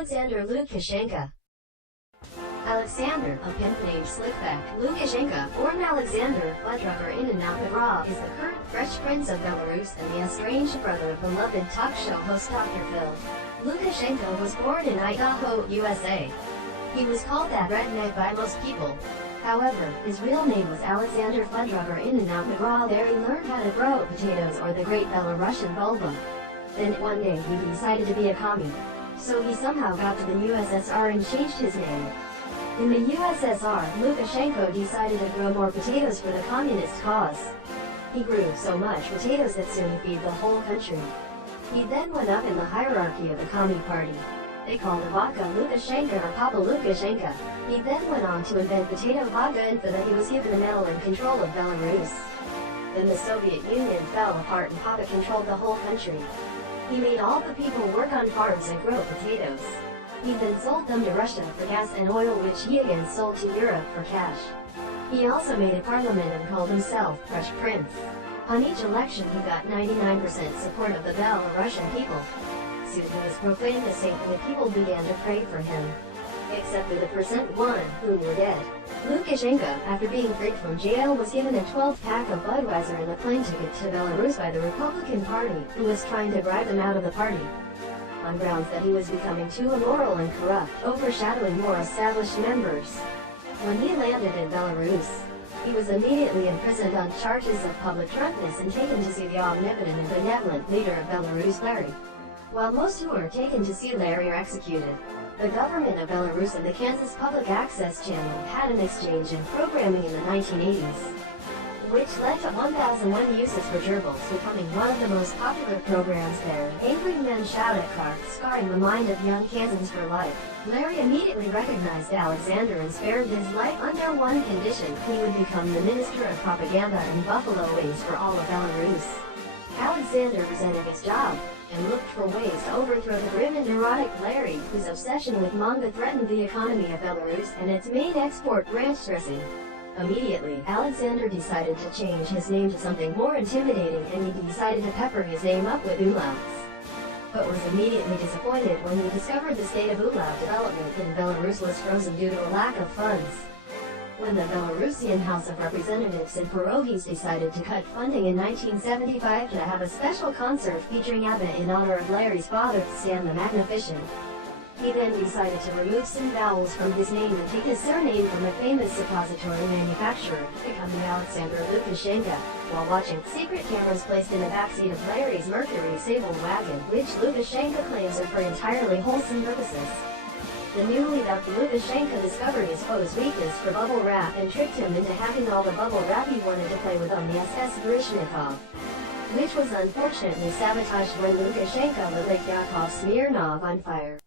Alyaksandr Lukashenka. Alexander, a pimp named Slickback Lukashenka, born Alexander Ryhoravich Lukashenko, is the current Fresh Prince of Belarus and the estranged brother of beloved talk show host Dr. Phil. Lukashenko was born in Idaho, USA. He was called that redneck by most people. However, his real name was Alyaksandr Ryhoravich Lukashenko. There he learned how to grow potatoes or the great Belarusian bulba. Then one day he decided to be a commie. So he somehow got to the USSR and changed his name. In the USSR, Lukashenko decided to grow more potatoes for the communist cause. He grew so much potatoes that soon he feed the whole country. He then went up in the hierarchy of the Commie Party. They called him Vodka Lukashenka or Papa Lukashenka. He then went on to invent potato vodka, and for that he was given the medal and control of Belarus. Then the Soviet Union fell apart and Papa controlled the whole country. He made all the people work on farms and grow potatoes. He then sold them to Russia for gas and oil, which he again sold to Europe for cash. He also made a parliament and called himself Fresh Prince. On each election he got 99% support of the Belarusian people. Soon he was proclaimed a saint and the people began to pray for him. Except for the %1, who were dead. Lukashenko, after being freed from jail, was given a 12-pack of Budweiser and a plane ticket to Belarus by the Republican Party, who was trying to bribe him out of the party, on grounds that he was becoming too immoral and corrupt, overshadowing more established members. When he landed in Belarus, he was immediately imprisoned on charges of public drunkenness and taken to see the omnipotent and benevolent leader of Belarus, Larry. While most who were taken to see Larry are executed, the government of Belarus and the Kansas Public Access Channel had an exchange in programming in the 1980s, which led to 1001 uses for gerbils becoming one of the most popular programs there. Angry men shout at cars, scarring the mind of young Kansans for life. Larry immediately recognized Alexander and spared his life under one condition: he would become the Minister of Propaganda and Buffalo Wings for all of Belarus. Alexander resented his job, and looked for ways to overthrow the grim and neurotic Larry, whose obsession with manga threatened the economy of Belarus and its main export, ranch dressing. Immediately, Alexander decided to change his name to something more intimidating, and he decided to pepper his name up with umlauts. But was immediately disappointed when he discovered the state of umlaut development in Belarus was frozen due to a lack of funds. When the Belarusian House of Representatives and Pierogies decided to cut funding in 1975 to have a special concert featuring ABBA in honor of Larry's father, Stan the Magnificent, he then decided to remove some vowels from his name and take his surname from a famous suppository manufacturer, becoming Alyaksandr Lukashenka, while watching secret cameras placed in the backseat of Larry's Mercury Sable wagon, which Lukashenka claims are for entirely wholesome purposes. The newly dubbed Lukashenka discovered his foe's weakness for bubble wrap and tricked him into having all the bubble wrap he wanted to play with on the SS Grishnikov, which was unfortunately sabotaged when Lukashenka lit Yakov Smirnov on fire.